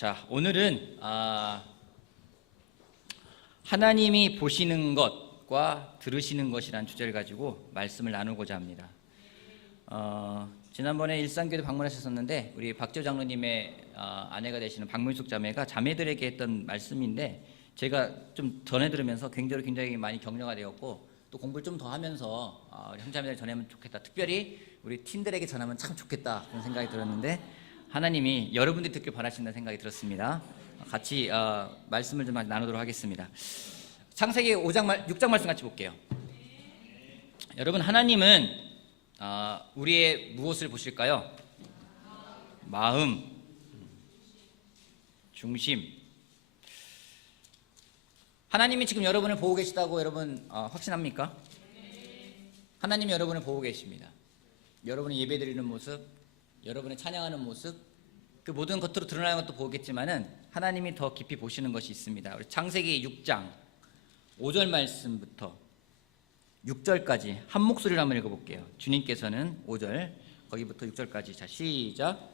자, 오늘은 하나님이 보시는 것과 들으시는 것이라는 주제를 가지고 말씀을 나누고자 합니다. 지난번에 일산교회 방문하셨었는데 우리 박지호 장로님의 아내가 되시는 박문숙 자매가 자매들에게 했던 말씀인데 제가 좀 전해 들으면서 굉장히 많이 격려가 되었고 또 공부를 좀 더 하면서 우리 형제자매들 전하면 좋겠다, 특별히 우리 팀들에게 전하면 참 좋겠다 그런 생각이 들었는데 하나님이 여러분들이 듣길 바라신다는 생각이 들었습니다. 같이 말씀을 좀 나누도록 하겠습니다. 창세기 6장 말씀 같이 볼게요. 여러분, 하나님은 우리의 무엇을 보실까요? 마음, 중심. 하나님이 지금 여러분을 보고 계시다고 여러분 확신합니까? 하나님이 여러분을 보고 계십니다. 여러분이 예배드리는 모습, 여러분의 찬양하는 모습, 그 모든 겉으로 드러나는 것도 보겠지만은 하나님이 더 깊이 보시는 것이 있습니다. 우리 창세기 6장 5절 말씀부터 6절까지 한 목소리로 한번 읽어볼게요. 주님께서는 5절 거기부터 6절까지. 자, 시작.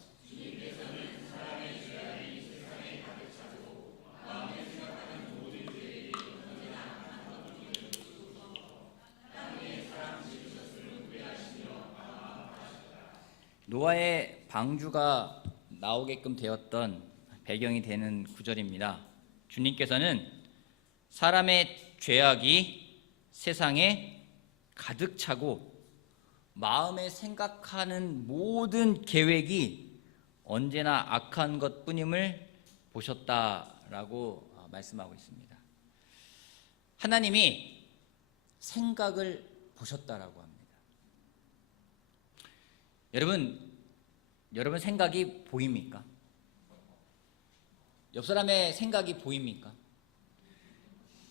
노아의 방주가 나오게끔 되었던 배경이 되는 구절입니다. 주님께서는 사람의 죄악이 세상에 가득 차고 마음에 생각하는 모든 계획이 언제나 악한 것뿐임을 보셨다라고 말씀하고 있습니다. 하나님이 생각을 보셨다라고 합니다. 여러분 생각이 보입니까? 옆 사람의 생각이 보입니까?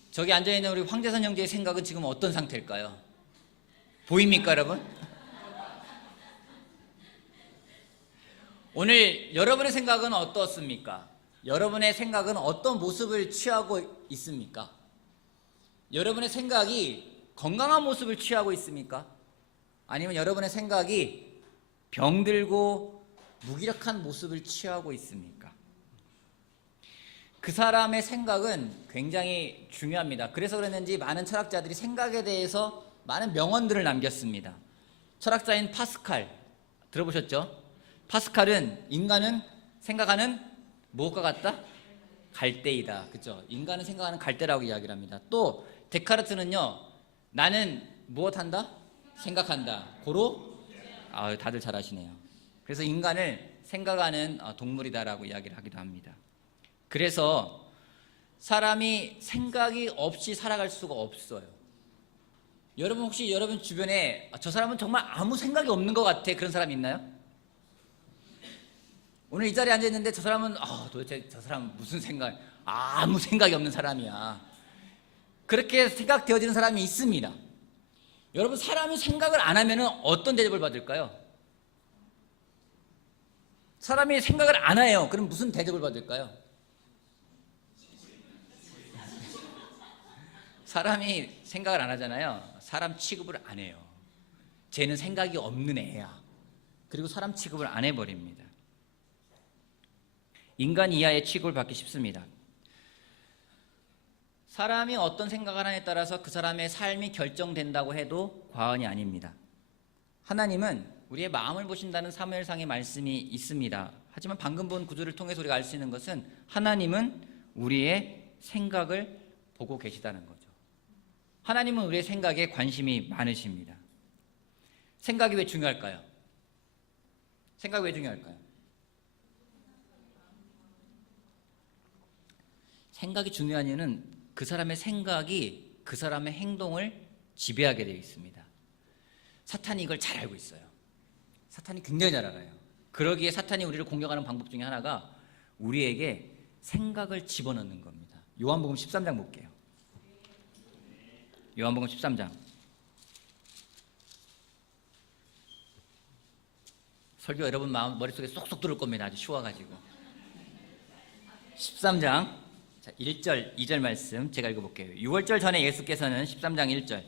저기 앉아있는 우리 황재선 형제의 생각은 지금 어떤 상태일까요? 보입니까, 여러분? 오늘 여러분의 생각은 어떻습니까? 여러분의 생각은 어떤 모습을 취하고 있습니까? 여러분의 생각이 건강한 모습을 취하고 있습니까? 아니면 여러분의 생각이 병들고 무기력한 모습을 취하고 있습니까? 그 사람의 생각은 굉장히 중요합니다. 그래서 그랬는지 많은 철학자들이 생각에 대해서 많은 명언들을 남겼습니다. 철학자인 파스칼 들어보셨죠? 파스칼은 인간은 생각하는 무엇과 같다? 갈대이다. 그렇죠? 인간은 생각하는 갈대라고 이야기를 합니다. 또 데카르트는요, 나는 무엇한다? 생각한다. 고로 다들 잘 아시네요. 그래서 인간을 생각하는 동물이다라고 이야기를 하기도 합니다. 그래서 사람이 생각이 없이 살아갈 수가 없어요. 여러분 혹시 여러분 주변에 저 사람은 정말 아무 생각이 없는 것 같아, 그런 사람 있나요? 오늘 이 자리에 앉아있는데 저 사람은 도대체 저 사람 무슨 생각, 아무 생각이 없는 사람이야, 그렇게 생각되어지는 사람이 있습니다. 여러분, 사람이 생각을 안 하면 어떤 대접을 받을까요? 사람이 생각을 안 해요. 그럼 무슨 대접을 받을까요? 사람이 생각을 안 하잖아요. 사람 취급을 안 해요. 쟤는 생각이 없는 애야. 그리고 사람 취급을 안 해버립니다. 인간 이하의 취급을 받기 쉽습니다. 사람이 어떤 생각을 하느냐에 따라서 그 사람의 삶이 결정된다고 해도 과언이 아닙니다. 하나님은 우리의 마음을 보신다는 사무엘상의 말씀이 있습니다. 하지만 방금 본 구절을 통해서 우리가 알 수 있는 것은 하나님은 우리의 생각을 보고 계시다는 거죠. 하나님은 우리의 생각에 관심이 많으십니다. 생각이 왜 중요할까요? 생각이 왜 중요할까요? 생각이 중요한 이유는 그 사람의 생각이 그 사람의 행동을 지배하게 되어 있습니다. 사탄이 이걸 잘 알고 있어요. 사탄이 굉장히 잘 알아요. 그러기에 사탄이 우리를 공격하는 방법 중에 하나가 우리에게 생각을 집어넣는 겁니다. 요한복음 13장 볼게요. 요한복음 13장. 설교 여러분 머릿속에 쏙쏙 들을 겁니다. 아주 쉬워가지고. 13장 1절 2절 말씀 제가 읽어볼게요. 6월절 전에 예수께서는 13장 1절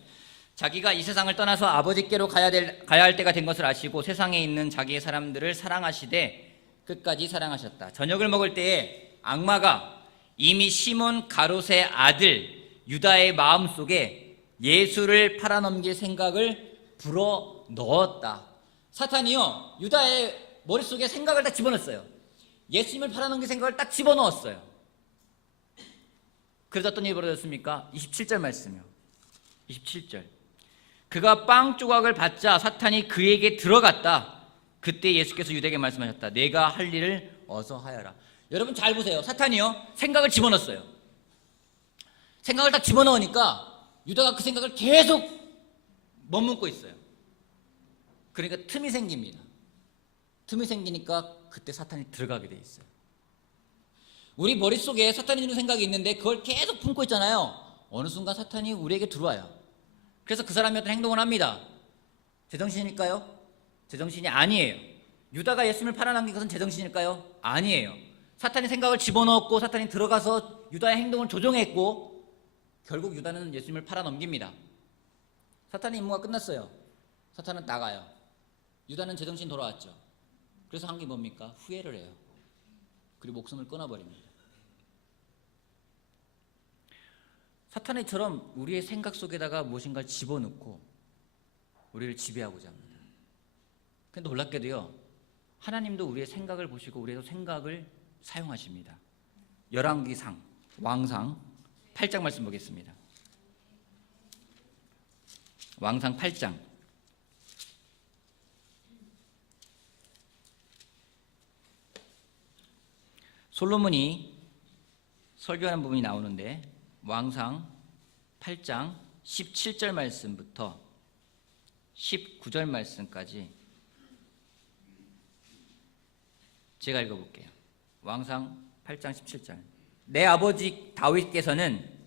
자기가 이 세상을 떠나서 아버지께로 가야 할 때가 된 것을 아시고 세상에 있는 자기의 사람들을 사랑하시되 끝까지 사랑하셨다. 저녁을 먹을 때에 악마가 이미 시몬 가롯의 아들 유다의 마음속에 예수를 팔아넘길 생각을 불어 넣었다. 사탄이요, 유다의 머릿속에 생각을 딱 집어넣었어요. 예수님을 팔아넘길 생각을 딱 집어넣었어요. 그래서 어떤 일이 벌어졌습니까? 27절 말씀이요. 27절. 그가 빵 조각을 받자 사탄이 그에게 들어갔다. 그때 예수께서 유다에게 말씀하셨다. 내가 할 일을 어서 하여라. 여러분 잘 보세요. 사탄이요, 생각을 집어넣었어요. 생각을 딱 집어넣으니까 유다가 그 생각을 계속 머문고 있어요. 그러니까 틈이 생깁니다. 틈이 생기니까 그때 사탄이 들어가게 돼 있어요. 우리 머릿속에 사탄이 주는 생각이 있는데 그걸 계속 품고 있잖아요. 어느 순간 사탄이 우리에게 들어와요. 그래서 그 사람이 어떤 행동을 합니다. 제정신일까요? 제정신이 아니에요. 유다가 예수님을 팔아넘긴 것은 제정신일까요? 아니에요. 사탄이 생각을 집어넣었고 사탄이 들어가서 유다의 행동을 조종했고 결국 유다는 예수님을 팔아넘깁니다. 사탄의 임무가 끝났어요. 사탄은 나가요. 유다는 제정신 돌아왔죠. 그래서 한 게 뭡니까? 후회를 해요. 그리고 목숨을 끊어버립니다. 사탄이처럼 우리의 생각 속에다가 무엇인가를 집어넣고 우리를 지배하고자 합니다. 근데 놀랍게도요, 하나님도 우리의 생각을 보시고 우리의 생각을 사용하십니다. 열왕기상 왕상 8장 말씀 보겠습니다. 왕상 8장. 솔로몬이 설교하는 부분이 나오는데 왕상 8장 17절 말씀부터 19절 말씀까지 제가 읽어볼게요. 왕상 8장 17절. 내 아버지 다윗께서는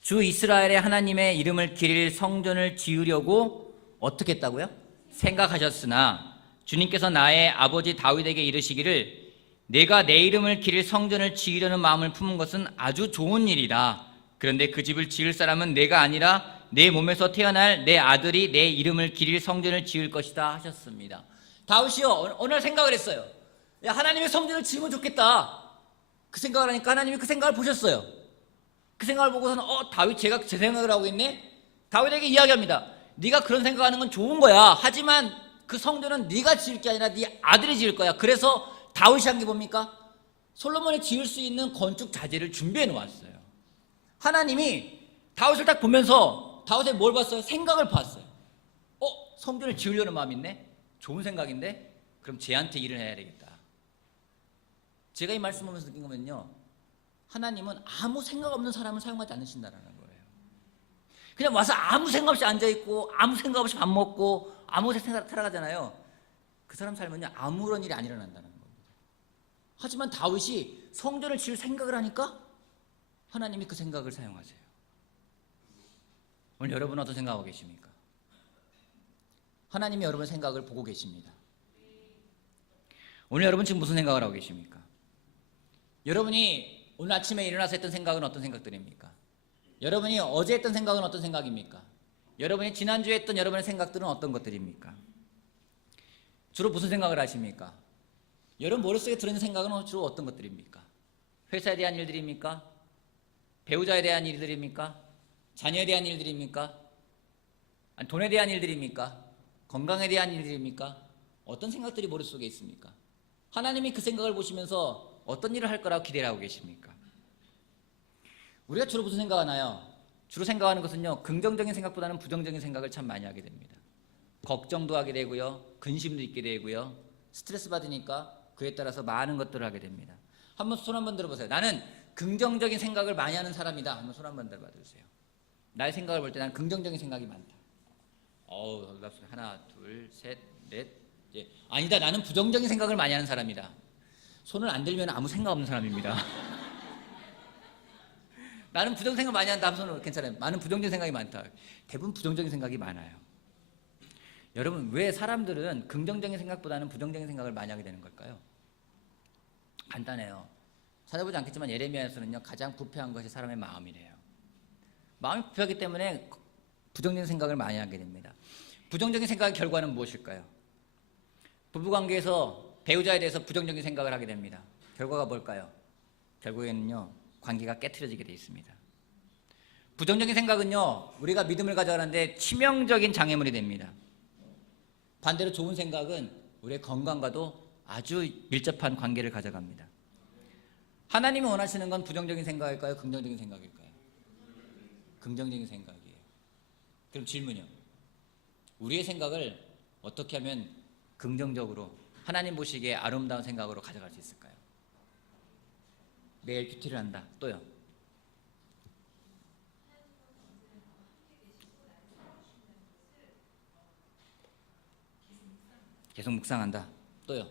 주 이스라엘의 하나님의 이름을 기릴 성전을 지으려고 어떻게 했다고요? 생각하셨으나 주님께서 나의 아버지 다윗에게 이르시기를 내가 내 이름을 기릴 성전을 지으려는 마음을 품은 것은 아주 좋은 일이라. 그런데 그 집을 지을 사람은 내가 아니라 내 몸에서 태어날 내 아들이 내 이름을 기릴 성전을 지을 것이다 하셨습니다. 다윗이요, 어느 날 생각을 했어요. 야, 하나님의 성전을 지으면 좋겠다. 그 생각을 하니까 하나님이 그 생각을 보셨어요. 그 생각을 보고서는 다윗, 제가 제 생각을 하고 있네. 다윗에게 이야기합니다. 네가 그런 생각하는 건 좋은 거야. 하지만 그 성전은 네가 지을 게 아니라 네 아들이 지을 거야. 그래서 다윗이 한 게 뭡니까? 솔로몬이 지을 수 있는 건축 자재를 준비해 놓았어요. 하나님이 다윗을 딱 보면서 다윗의 뭘 봤어요? 생각을 봤어요. 성전을 지으려는 마음이 있네? 좋은 생각인데? 그럼 쟤한테 일을 해야 되겠다. 제가 이 말씀 보면서 느낀 거면요, 하나님은 아무 생각 없는 사람을 사용하지 않으신다는 거예요. 그냥 와서 아무 생각 없이 앉아있고 아무 생각 없이 밥 먹고 아무 생각 살아가잖아요. 그 사람 삶은요, 아무런 일이 안 일어난다는 겁니다. 하지만 다윗이 성전을 지을 생각을 하니까 하나님이 그 생각을 사용하세요. 오늘 여러분은 어떤 생각하고 계십니까? 하나님이 여러분의 생각을 보고 계십니다. 오늘 여러분 지금 무슨 생각을 하고 계십니까? 여러분이 오늘 아침에 일어나서 했던 생각은 어떤 생각들입니까? 여러분이 어제 했던 생각은 어떤 생각입니까? 여러분이 지난주에 했던 여러분의 생각들은 어떤 것들입니까? 주로 무슨 생각을 하십니까? 여러분 머릿속에 들어있는 생각은 주로 어떤 것들입니까? 회사에 대한 일들입니까? 배우자에 대한 일들입니까? 자녀에 대한 일들입니까? 아니, 돈에 대한 일들입니까? 건강에 대한 일들입니까? 어떤 생각들이 머릿속에 있습니까? 하나님이 그 생각을 보시면서 어떤 일을 할 거라고 기대를 하고 계십니까? 우리가 주로 무슨 생각하나요? 주로 생각하는 것은요, 긍정적인 생각보다는 부정적인 생각을 참 많이 하게 됩니다. 걱정도 하게 되고요, 근심도 있게 되고요, 스트레스 받으니까 그에 따라서 많은 것들을 하게 됩니다. 한번 손 한번 들어보세요. 나는 긍정적인 생각을 많이 하는 사람이다. 한번 손 한번 들어봐주세요. 나의 생각을 볼 때 나는 긍정적인 생각이 많다. 하나, 둘, 셋, 넷. 아니다, 나는 부정적인 생각을 많이 하는 사람이다. 손을 안 들면 아무 생각 없는 사람입니다. 나는 부정 생각 많이 한다. 손을 괜찮아요. 나는 부정적인 생각이 많다. 대부분 부정적인 생각이 많아요. 여러분, 왜 사람들은 긍정적인 생각보다는 부정적인 생각을 많이 하게 되는 걸까요? 간단해요. 찾아보지 않겠지만 예레미야에서는요, 가장 부패한 것이 사람의 마음이래요. 마음이 부패하기 때문에 부정적인 생각을 많이 하게 됩니다. 부정적인 생각의 결과는 무엇일까요? 부부관계에서 배우자에 대해서 부정적인 생각을 하게 됩니다. 결과가 뭘까요? 결국에는요 관계가 깨트려지게 돼 있습니다. 부정적인 생각은요 우리가 믿음을 가져가는데 치명적인 장애물이 됩니다. 반대로 좋은 생각은 우리의 건강과도 아주 밀접한 관계를 가져갑니다. 하나님이 원하시는 건 부정적인 생각일까요? 긍정적인 생각일까요? 긍정적인 생각이에요. 그럼 질문이요. 우리의 생각을 어떻게 하면 긍정적으로 하나님 보시기에 아름다운 생각으로 가져갈 수 있을까요? 매일 큐티를 한다. 또요. 계속 묵상한다. 또요.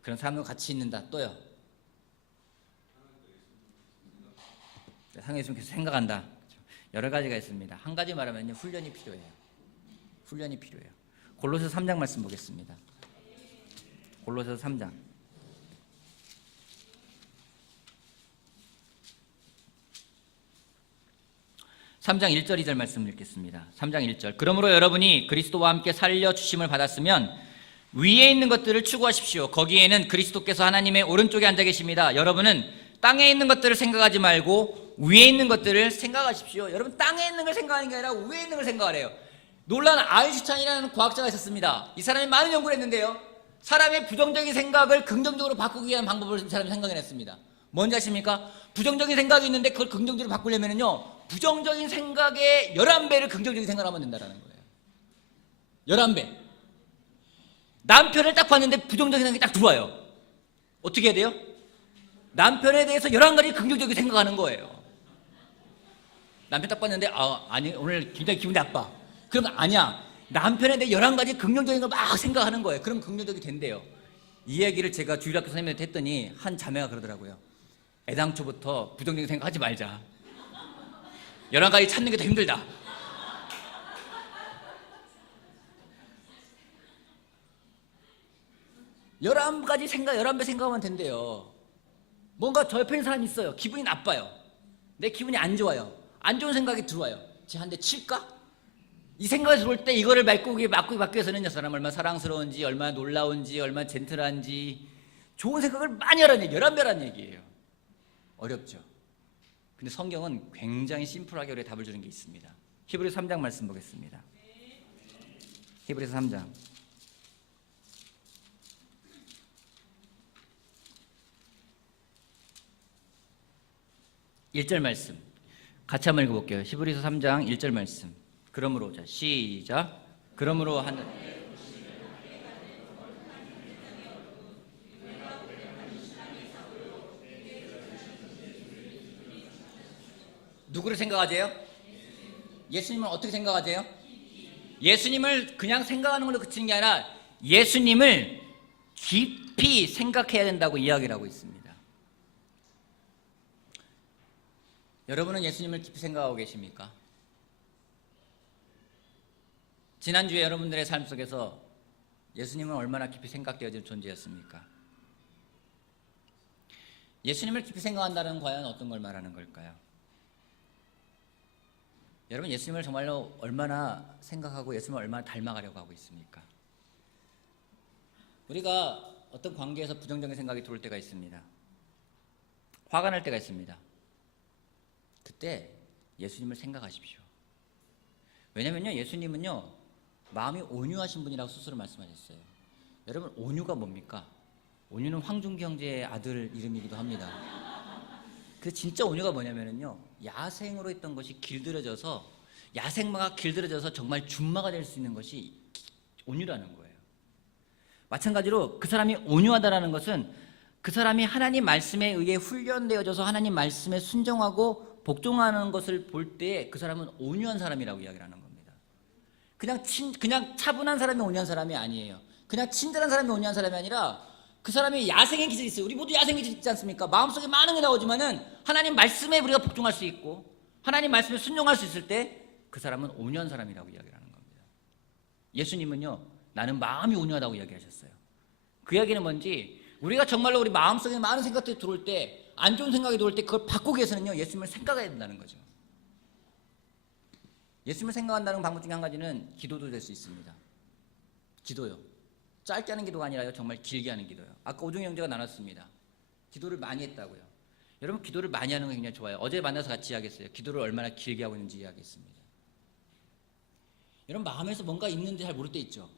그런 사람과 같이 있는다. 또요. 상황에 좀 계속 생각한다. 여러 가지가 있습니다. 한 가지 말하면요 훈련이 필요해요. 훈련이 필요해요. 골로새서 3장 말씀 보겠습니다. 골로새서 3장 3장 1절 2절 말씀 읽겠습니다. 3장 1절. 그러므로 여러분이 그리스도와 함께 살려주심을 받았으면 위에 있는 것들을 추구하십시오. 거기에는 그리스도께서 하나님의 오른쪽에 앉아 계십니다. 여러분은 땅에 있는 것들을 생각하지 말고 위에 있는 것들을 생각하십시오. 여러분 땅에 있는 걸 생각하는 게 아니라 위에 있는 걸 생각하래요. 놀라운 아인슈타인이라는 과학자가 있었습니다. 이 사람이 많은 연구를 했는데요 사람의 부정적인 생각을 긍정적으로 바꾸기 위한 방법을 이 사람이 생각해냈습니다. 뭔지 아십니까? 부정적인 생각이 있는데 그걸 긍정적으로 바꾸려면요 부정적인 생각의 11배를 긍정적인 생각을 하면 된다는 거예요. 11배. 남편을 딱 봤는데 부정적인 생각이 딱 들어와요. 어떻게 해야 돼요? 남편에 대해서 11가지 긍정적인 생각하는 거예요. 남편 딱 봤는데 아니 오늘 굉장히 기분이 나빠. 그럼 아니야. 남편에 대해 11가지 긍정적인 걸 막 생각하는 거예요. 그럼 긍정적이 된대요. 이 얘기를 제가 주일학교 선생님한테 했더니 한 자매가 그러더라고요. 애당초부터 부정적인 생각 하지 말자. 11가지 찾는 게 더 힘들다. 열한 가지 생각, 11배 생각하면 된대요. 뭔가 저 옆에 있는 사람이 있어요. 기분이 나빠요. 내 기분이 안 좋아요. 안 좋은 생각이 들어와요. 쟤 한 대 칠까? 이 생각이 들어올 때 이거를 막기 위해서는 이 사람 얼마나 사랑스러운지, 얼마나 놀라운지, 얼마나 젠틀한지 좋은 생각을 많이 하라는 얘기예요. 11배라는 얘기예요. 어렵죠. 근데 성경은 굉장히 심플하게 우리에게 답을 주는 게 있습니다. 히브리서 3장 말씀 보겠습니다. 히브리서 3장 1절 말씀 같이 한번 읽어볼게요. 히브리서 3장 1절 말씀. 그러므로 자 시작. 그러므로 하는 누구를 생각하세요? 예수님을 어떻게 생각하세요? 예수님을 그냥 생각하는 걸로 그치는 게 아니라 예수님을 깊이 생각해야 된다고 이야기를 하고 있습니다. 여러분은 예수님을 깊이 생각하고 계십니까? 지난주에 여러분들의 삶 속에서 예수님은 얼마나 깊이 생각되어진 존재였습니까? 예수님을 깊이 생각한다는 과연 어떤 걸 말하는 걸까요? 여러분 예수님을 정말로 얼마나 생각하고 예수님을 얼마나 닮아가려고 하고 있습니까? 우리가 어떤 관계에서 부정적인 생각이 들어올 때가 있습니다. 화가 날 때가 있습니다. 그때 예수님을 생각하십시오. 왜냐면요 예수님은요 마음이 온유하신 분이라고 스스로 말씀하셨어요. 여러분 온유가 뭡니까? 온유는 황중기 형제의 아들 이름이기도 합니다. 그 진짜 온유가 뭐냐면요 야생으로 있던 것이 길들여져서 야생마가 길들여져서 정말 준마가 될 수 있는 것이 온유라는 거예요. 마찬가지로 그 사람이 온유하다라는 것은 그 사람이 하나님 말씀에 의해 훈련되어져서 하나님 말씀에 순종하고 복종하는 것을 볼 때 그 사람은 온유한 사람이라고 이야기를 하는 겁니다. 그냥 차분한 사람이 온유한 사람이 아니에요. 그냥 친절한 사람이 온유한 사람이 아니라 그 사람이 야생의 기질이 있어요. 우리 모두 야생의 기질이 있지 않습니까? 마음속에 많은 게 나오지만은 하나님 말씀에 우리가 복종할 수 있고 하나님 말씀에 순종할 수 있을 때 그 사람은 온유한 사람이라고 이야기를 하는 겁니다. 예수님은요 나는 마음이 온유하다고 이야기하셨어요. 그 이야기는 뭔지 우리가 정말로 우리 마음속에 많은 생각들이 들어올 때 안 좋은 생각이 들어올 때 그걸 바꾸기 위해서는요 예수님을 생각해야 된다는 거죠. 예수님을 생각한다는 방법 중에 한 가지는 기도도 될 수 있습니다. 기도요. 짧게 하는 기도가 아니라요 정말 길게 하는 기도요. 아까 오중희 형제가 나눴습니다. 기도를 많이 했다고요. 여러분 기도를 많이 하는 거 굉장히 좋아요. 어제 만나서 같이 이야기했어요. 기도를 얼마나 길게 하고 있는지 이야기했습니다. 여러분 마음에서 뭔가 있는데 잘 모를 때 있죠.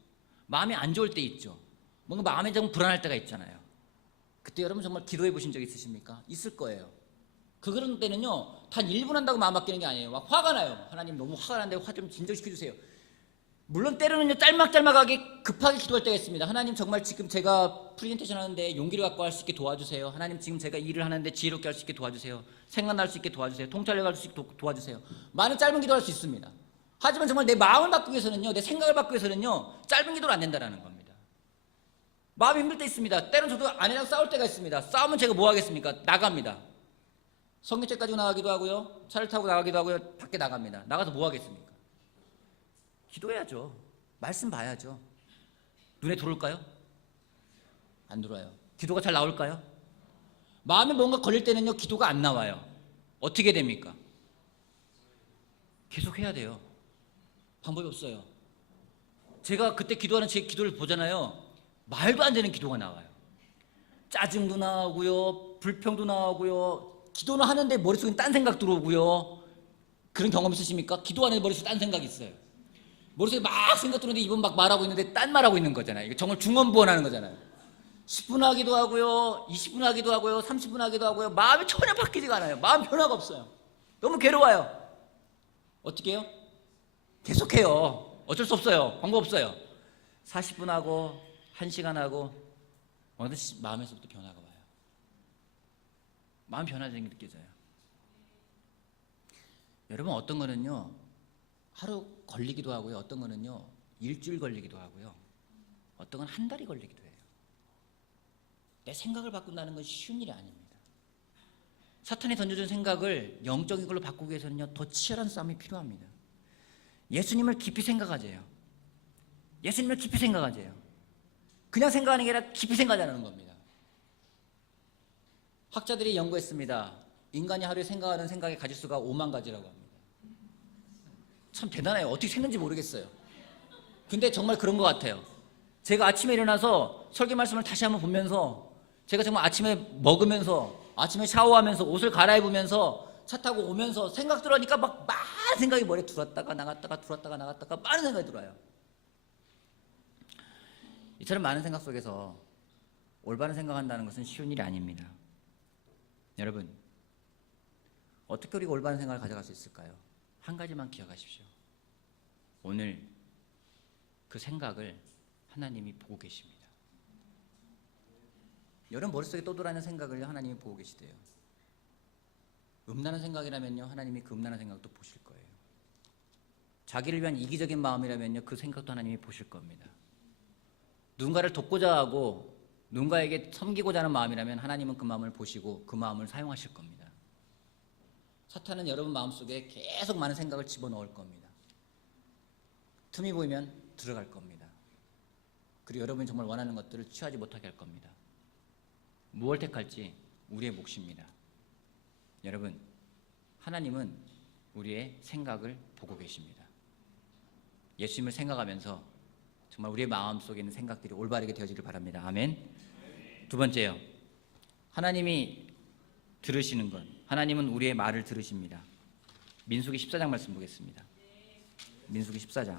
마음이 안 좋을 때 있죠. 뭔가 마음에 좀 불안할 때가 있잖아요. 그때 여러분 정말 기도해 보신 적 있으십니까? 있을 거예요. 그런 때는요, 단 1분 한다고 마음 바뀌는 게 아니에요. 막 화가 나요. 하나님 너무 화가 나는데 화 좀 진정시켜주세요. 물론 때로는요, 짤막짤막하게 급하게 기도할 때가 있습니다. 하나님 정말 지금 제가 프레젠테이션 하는데 용기를 갖고 할 수 있게 도와주세요. 하나님 지금 제가 일을 하는데 지혜롭게 할 수 있게 도와주세요. 생각날 수 있게 도와주세요. 통찰력 할 수 있게 도와주세요. 많은 짧은 기도할 수 있습니다. 하지만 정말 내 마음을 바꾸기 위해서는요, 내 생각을 바꾸기 위해서는요, 짧은 기도는 안 된다는 겁니다. 마음이 힘들 때 있습니다. 때로는 저도 아내랑 싸울 때가 있습니다. 싸우면 제가 뭐 하겠습니까? 나갑니다. 성경책 가지고 나가기도 하고요, 차를 타고 나가기도 하고요, 밖에 나갑니다. 나가서 뭐 하겠습니까? 기도해야죠. 말씀 봐야죠. 눈에 들어올까요? 안 들어와요. 기도가 잘 나올까요? 마음에 뭔가 걸릴 때는요, 기도가 안 나와요. 어떻게 됩니까? 계속 해야 돼요. 방법이 없어요. 제가 그때 기도하는 제 기도를 보잖아요. 말도 안 되는 기도가 나와요. 짜증도 나오고요, 불평도 나오고요, 기도는 하는데 머릿속에 딴 생각 들어오고요. 그런 경험 있으십니까? 기도하는데 머릿속에 딴 생각이 있어요. 머릿속에 막 생각 들어오는데 입은 막 말하고 있는데 딴 말하고 있는 거잖아요. 이거 정말 중언부언하는 거잖아요. 10분 하기도 하고요, 20분 하기도 하고요, 30분 하기도 하고요. 마음이 전혀 바뀌지가 않아요. 마음 변화가 없어요. 너무 괴로워요. 어떻게 해요? 계속해요. 어쩔 수 없어요. 방법 없어요. 40분 하고 1시간 하고 어느 마음에서부터 변화가 와요. 마음 변화되는 게 느껴져요. 여러분 어떤 거는요, 하루 걸리기도 하고요, 어떤 거는요, 일주일 걸리기도 하고요, 어떤 건 한 달이 걸리기도 해요. 내 생각을 바꾼다는 건 쉬운 일이 아닙니다. 사탄이 던져준 생각을 영적인 걸로 바꾸기 위해서는요, 더 치열한 싸움이 필요합니다. 예수님을 깊이 생각하세요. 예수님을 깊이 생각하세요. 그냥 생각하는 게 아니라 깊이 생각하는 겁니다. 학자들이 연구했습니다. 인간이 하루에 생각하는 생각의 가지수가 5만 가지라고 합니다. 참 대단해요. 어떻게 생겼는지 모르겠어요. 근데 정말 그런 것 같아요. 제가 아침에 일어나서 설교 말씀을 다시 한번 보면서, 제가 정말 아침에 먹으면서, 아침에 샤워하면서, 옷을 갈아입으면서, 차 타고 오면서 생각 들어오니까 막 많은 생각이 머리에 들어왔다가 나갔다가 들어왔다가 나갔다가 많은 생각이 들어와요. 이처럼 많은 생각 속에서 올바른 생각한다는 것은 쉬운 일이 아닙니다. 여러분, 어떻게 우리가 올바른 생각을 가져갈 수 있을까요? 한 가지만 기억하십시오. 오늘 그 생각을 하나님이 보고 계십니다. 여러분 머릿속에 떠돌아다니는 생각을 하나님이 보고 계시대요. 음란한 생각이라면요, 하나님이 그 음란한 생각도 보실 거예요. 자기를 위한 이기적인 마음이라면요, 그 생각도 하나님이 보실 겁니다. 누군가를 돕고자 하고 누군가에게 섬기고자 하는 마음이라면 하나님은 그 마음을 보시고 그 마음을 사용하실 겁니다. 사탄은 여러분 마음속에 계속 많은 생각을 집어넣을 겁니다. 틈이 보이면 들어갈 겁니다. 그리고 여러분이 정말 원하는 것들을 취하지 못하게 할 겁니다. 무엇을 택할지 우리의 몫입니다. 여러분, 하나님은 우리의 생각을 보고 계십니다. 예수님을 생각하면서 정말 우리의 마음속에 있는 생각들이 올바르게 되어지길 바랍니다. 아멘. 두 번째요, 하나님이 들으시는 것, 하나님은 우리의 말을 들으십니다. 민수기 14장 말씀 보겠습니다. 민수기 14장.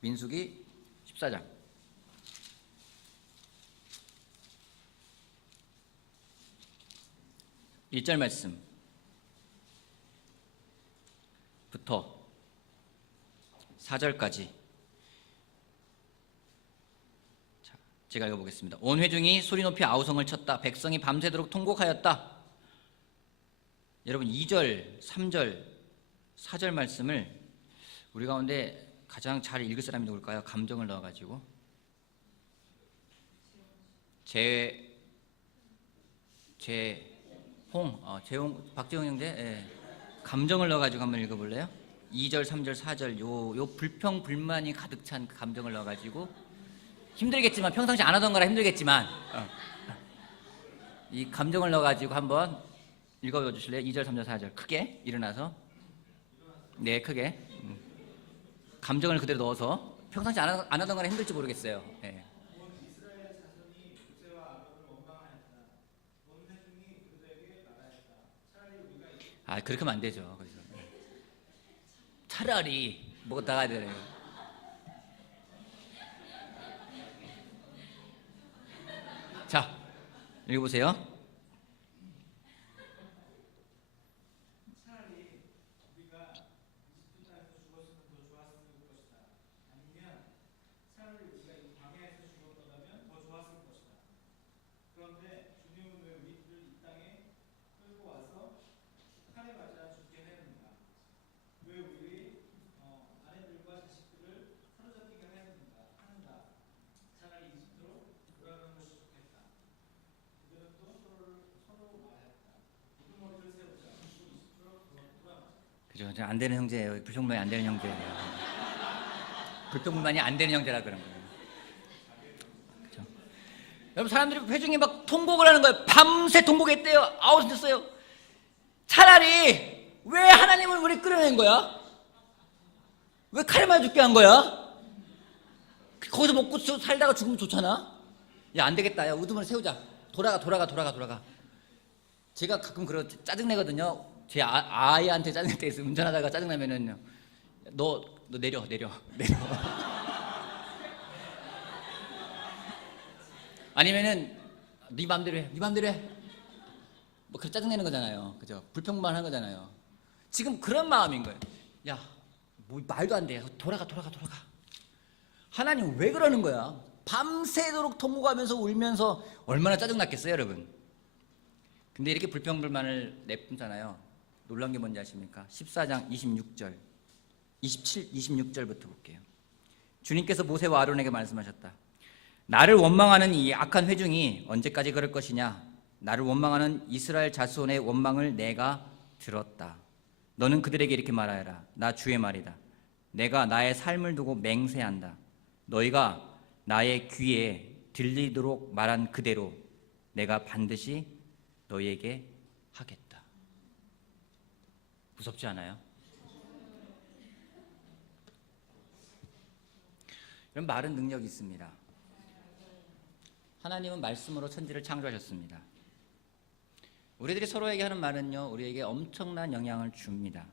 민수기 14장 1절 말씀부터 4절까지 제가 읽어보겠습니다. 온 회중이 소리 높이 아우성을 쳤다. 백성이 밤새도록 통곡하였다. 여러분 2절, 3절, 4절 말씀을 우리 가운데 가장 잘 읽을 사람이 누굴까요? 감정을 넣어가지고 재홍 박재홍 형제, 예. 감정을 넣어가지고 한번 읽어볼래요? 2절, 3절, 4절 요 불평 불만이 가득 찬 감정을 넣어가지고 힘들겠지만, 평상시 안 하던 거라 힘들겠지만 이 감정을 넣어가지고 한번 읽어주실래요? 2절, 3절, 4절 크게 일어나서, 네, 크게. 감정을 그대로 넣어서 평상시 안 하던 거나 힘들지 모르겠어요. 예. 아, 그렇게 하면 안 되죠. 그래서 차라리 뭐가 나가야 되네요. 자, 읽어보세요. 그죠? 안 되는 형제예요. 불평불만이 안 되는 형제예요. 불평불만이 안 되는 형제라 그런 거예요. 그죠? 여러분, 사람들이 회중에 막 통곡을 하는 거예요. 밤새 통곡했대요. 아우 됐어요. 차라리 왜 하나님을 우리 끌어낸 거야? 왜 칼에 맞아 죽게 한 거야? 거기서 먹고 살다가 죽으면 좋잖아. 야, 안 되겠다. 야, 우두머리 세우자. 돌아가. 제가 가끔 그런 짜증내거든요. 제 아이한테 짜증낼 때 있어요. 운전하다가 짜증나면은 너 내려. 아니면은 네 맘대로 해. 뭐 그렇게 짜증내는 거잖아요. 그죠? 불평만 하는 거잖아요. 지금 그런 마음인 거예요. 야, 뭐 말도 안 돼. 돌아가. 하나님 왜 그러는 거야? 밤새도록 통곡하면서 울면서 얼마나 짜증났겠어요, 여러분? 근데 이렇게 불평불만을 내뿜잖아요. 놀란 게 뭔지 아십니까? 14장 26절, 26절부터 볼게요. 주님께서 모세와 아론에게 말씀하셨다. 나를 원망하는 이 악한 회중이 언제까지 그럴 것이냐? 나를 원망하는 이스라엘 자손의 원망을 내가 들었다. 너는 그들에게 이렇게 말하여라. 나 주의 말이다. 내가 나의 삶을 두고 맹세한다. 너희가 나의 귀에 들리도록 말한 그대로 내가 반드시 너희에게 하겠다. 무섭지 않아요? 이런 말은 능력이 있습니다. 하나님은 말씀으로 천지를 창조하셨습니다. 우리들이 서로에게 하는 말은요, 우리에게 엄청난 영향을 줍니다.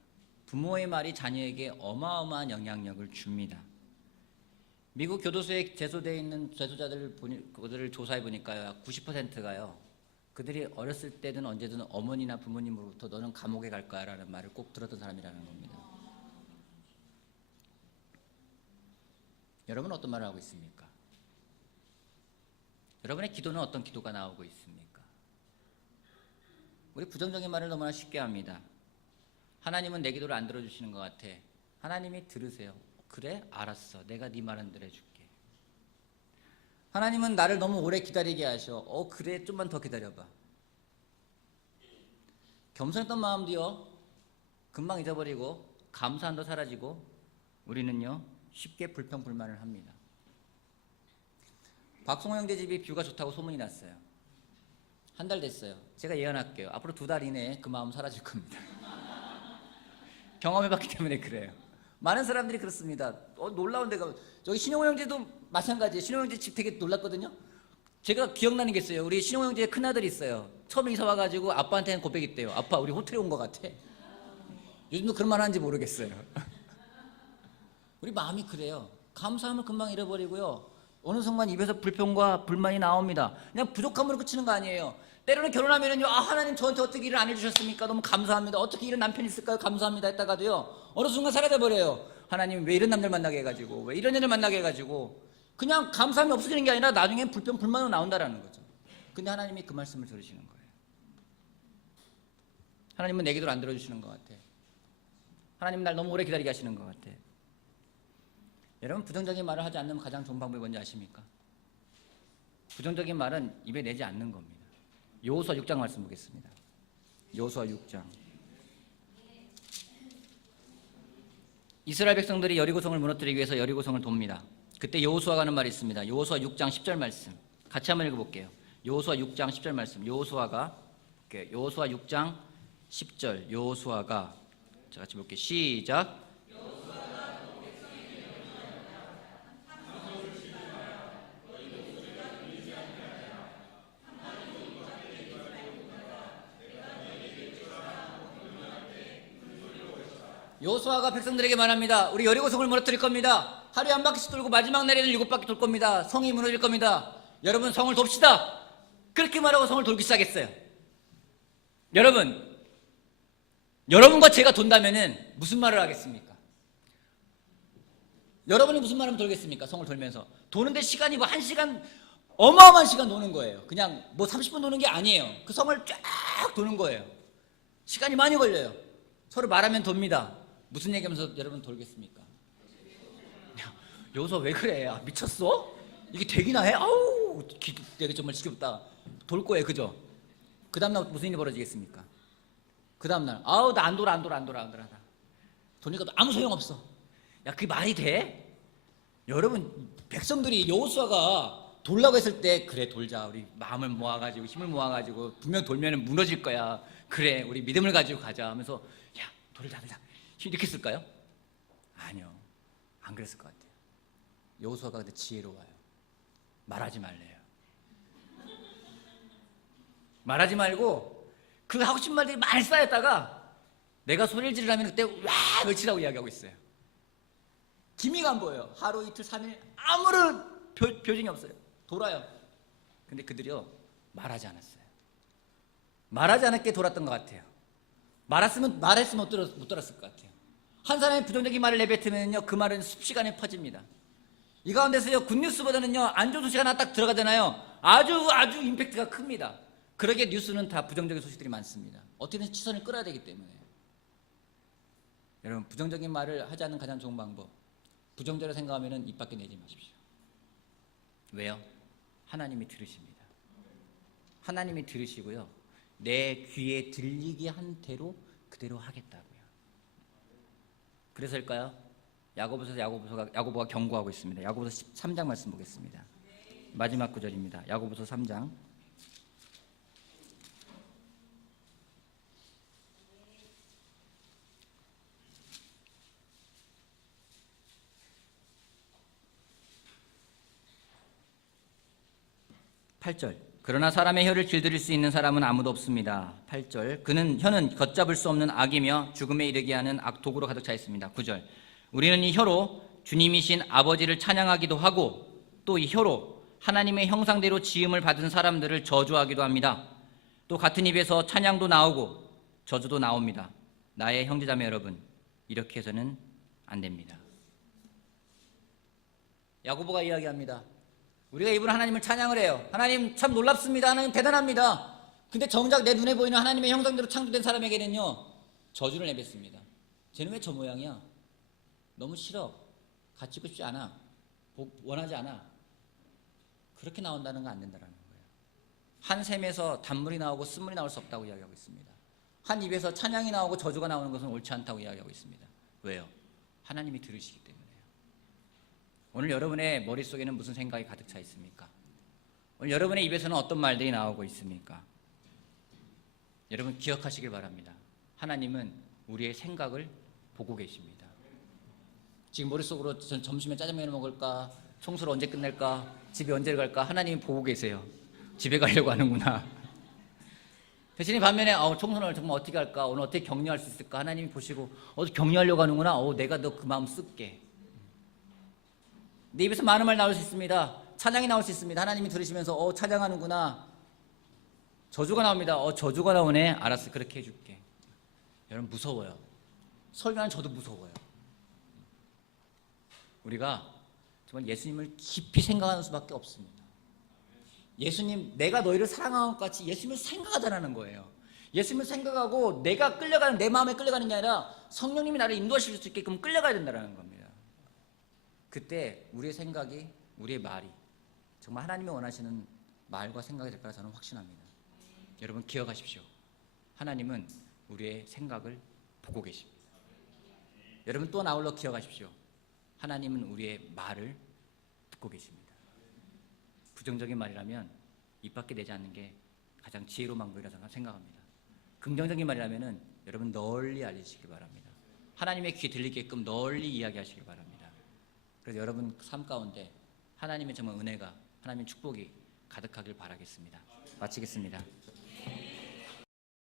부모의 말이 자녀에게 어마어마한 영향력을 줍니다. 미국 교도소에 제소되어 있는 죄수자들을 조사해 보니까요, 90%가요, 그들이 어렸을 때든 언제든 어머니나 부모님으로부터 너는 감옥에 갈 거야 라는 말을 꼭 들었던 사람이라는 겁니다. 여러분은 어떤 말을 하고 있습니까? 여러분의 기도는 어떤 기도가 나오고 있습니까? 우리 부정적인 말을 너무나 쉽게 합니다. 하나님은 내 기도를 안 들어주시는 것 같아. 하나님이 들으세요. 그래? 알았어. 내가 네 말은 들어줄게. 하나님은 나를 너무 오래 기다리게 하셔. 그래, 좀만 더 기다려봐. 겸손했던 마음도요, 금방 잊어버리고 감사함도 사라지고 우리는요, 쉽게 불평불만을 합니다. 박성호 형제 집이 뷰가 좋다고 소문이 났어요. 한 달 됐어요. 제가 예언할게요. 앞으로 2달 이내에 그 마음 사라질 겁니다. 경험해봤기 때문에 그래요. 많은 사람들이 그렇습니다. 놀라운 데가, 저기 신용호 형제도 마찬가지예요. 신용호 형제 집 되게 놀랐거든요. 제가 기억나는 게 있어요. 우리 신용호 형제의 큰아들이 있어요. 처음에 이사 와가지고 아빠한테는 고백했대요. 아빠, 우리 호텔에 온 것 같아. 요즘도 그런 말 하는지 모르겠어요. 우리 마음이 그래요. 감사함을 금방 잃어버리고요, 어느 순간 입에서 불평과 불만이 나옵니다. 그냥 부족함으로 그치는 거 아니에요. 때로는 결혼하면은요, 하나님 저한테 어떻게 일을 안 해주셨습니까? 너무 감사합니다. 어떻게 이런 남편이 있을까요? 감사합니다 했다가도요, 어느 순간 사라져버려요. 하나님 왜 이런 남자를 만나게 해가지고, 왜 이런 애를 만나게 해가지고. 그냥 감사함이 없어지는 게 아니라 나중에 불평 불만으로 나온다라는 거죠. 근데 하나님이 그 말씀을 들으시는 거예요. 하나님은 내 기도를 안 들어주시는 것 같아. 하나님은 날 너무 오래 기다리게 하시는 것 같아. 여러분, 부정적인 말을 하지 않는 가장 좋은 방법이 뭔지 아십니까? 부정적인 말은 입에 내지 않는 겁니다. 여호수아 6장 말씀 보겠습니다. 여호수아 6장. 이스라엘 백성들이 여리고성을 무너뜨리기 위해서 여리고성을 돕니다. 그때 여호수아가 하는 말이 있습니다. 여호수아 6장 10절 말씀. 같이 한번 읽어볼게요. 여호수아 6장 10절 말씀. 여호수아 6장 10절. 여호수아가, 자, 같이 볼게요. 시작. 여호수아가 백성들에게 말합니다. 우리 여리고성을 무너뜨릴 겁니다. 하루에 한 바퀴씩 돌고 마지막 날에는 7바퀴 돌 겁니다. 성이 무너질 겁니다. 여러분 성을 돕시다. 그렇게 말하고 성을 돌기 시작했어요. 여러분과 제가 돈다면은 무슨 말을 하겠습니까? 여러분이 무슨 말하면 돌겠습니까? 성을 돌면서 도는데 시간이 뭐 1시간, 어마어마한 시간 도는 거예요. 그냥 뭐 30분 도는 게 아니에요. 그 성을 쫙 도는 거예요. 시간이 많이 걸려요. 서로 말하면 돕니다. 무슨 얘기하면서 여러분 돌겠습니까? 여기서 왜 그래? 미쳤어? 이게 되기나 해? 아우, 되게 정말 지겹다. 돌 거예요, 그죠? 그 다음날 무슨 일이 벌어지겠습니까? 그 다음날 아우, 나 안 돌아. 도니까 아무 소용없어. 야, 그게 말이 돼? 여러분, 백성들이 여호수아가 돌라고 했을 때 그래 돌자, 우리 마음을 모아가지고 힘을 모아가지고 분명 돌면 무너질 거야, 그래 우리 믿음을 가지고 가자 하면서 야 돌자 이렇게 했을까요? 아니요, 안 그랬을 것 같아요. 여호수아가 근데 지혜로워요. 말하지 말래요. 말하지 말고 그 하고 싶은 말들이 많이 쌓였다가 내가 소리를 지르라면 그때 와 외치라고 이야기하고 있어요. 기미가 안 보여요. 하루 이틀 3일 아무런 표정이 없어요. 돌아요. 근데 그들이요 말하지 않았어요. 말하지 않았기에 돌았던 것 같아요. 말했으면 못 돌았을 것 같아요. 한 사람이 부정적인 말을 내뱉으면요 그 말은 습시간에 퍼집니다. 이 가운데서요 굿뉴스보다는요 안 좋은 소식 하나 딱 들어가잖아요. 아주 임팩트가 큽니다. 그러게 뉴스는 다 부정적인 소식들이 많습니다. 어떻게든 시선을 끌어야 되기 때문에. 여러분, 부정적인 말을 하지 않는 가장 좋은 방법, 부정적으로 생각하면 입 밖에 내지 마십시오. 왜요? 하나님이 들으십니다. 하나님이 들으시고요 내 귀에 들리게 한 대로 그대로 하겠다고요. 그래서일까요? 야고보가 경고하고 있습니다. 야고보서 13장 말씀 보겠습니다. 마지막 구절입니다. 야고보서 3장 8절. 그러나 사람의 혀를 길들일 수 있는 사람은 아무도 없습니다. 8절. 혀는 걷잡을 수 없는 악이며 죽음에 이르게 하는 악독으로 가득 차 있습니다. 9절. 우리는 이 혀로 주님이신 아버지를 찬양하기도 하고 또 이 혀로 하나님의 형상대로 지음을 받은 사람들을 저주하기도 합니다. 또 같은 입에서 찬양도 나오고 저주도 나옵니다. 나의 형제자매 여러분, 이렇게 해서는 안 됩니다. 야고보가 이야기합니다. 우리가 입으로 하나님을 찬양을 해요. 하나님 참 놀랍습니다. 하나님 대단합니다. 근데 정작 내 눈에 보이는 하나님의 형상대로 창조된 사람에게는요 저주를 내뱉습니다. 쟤는 왜 저 모양이야? 너무 싫어. 같이 있고 싶지 않아. 원하지 않아. 그렇게 나온다는 거 안 된다는 거예요. 한 샘에서 단물이 나오고 쓴물이 나올 수 없다고 이야기하고 있습니다. 한 입에서 찬양이 나오고 저주가 나오는 것은 옳지 않다고 이야기하고 있습니다. 왜요? 하나님이 들으시기 때문에요. 오늘 여러분의 머릿속에는 무슨 생각이 가득 차 있습니까? 오늘 여러분의 입에서는 어떤 말들이 나오고 있습니까? 여러분 기억하시길 바랍니다. 하나님은 우리의 생각을 보고 계십니다. 지금 머릿속으로 점심에 짜장면을 먹을까? 청소를 언제 끝낼까? 집에 언제 갈까? 하나님이 보고 계세요. 집에 가려고 하는구나. 대신에 반면에 청소를 정말 어떻게 할까? 오늘 어떻게 격려할 수 있을까? 하나님이 보시고 어떻게 격려하려고 하는구나. 내가 너 그 마음 쓸게. 내 입에서 많은 말 나올 수 있습니다. 찬양이 나올 수 있습니다. 하나님이 들으시면서 찬양하는구나. 저주가 나옵니다. 저주가 나오네. 알았어, 그렇게 해줄게. 여러분 무서워요. 설교하는 저도 무서워요. 우리가 정말 예수님을 깊이 생각하는 수밖에 없습니다. 예수님, 내가 너희를 사랑하는 것 같이 예수님을 생각하자라는 거예요. 예수님을 생각하고 내가 끌려가는, 내 마음에 끌려가는 게 아니라 성령님이 나를 인도하실 수 있게끔 끌려가야 된다는 겁니다. 그때 우리의 생각이, 우리의 말이 정말 하나님이 원하시는 말과 생각이 될 거라 저는 확신합니다. 여러분 기억하십시오. 하나님은 우리의 생각을 보고 계십니다. 여러분 또 아울러 기억하십시오. 하나님은 우리의 말을 듣고 계십니다. 부정적인 말이라면 입 밖에 내지 않는 게 가장 지혜로운 방법이라고 생각합니다. 긍정적인 말이라면 여러분 널리 알리시길 바랍니다. 하나님의 귀에 들리게끔 널리 이야기하시길 바랍니다. 그래서 여러분 삶 가운데 하나님의 정말 은혜가, 하나님의 축복이 가득하길 바라겠습니다. 마치겠습니다.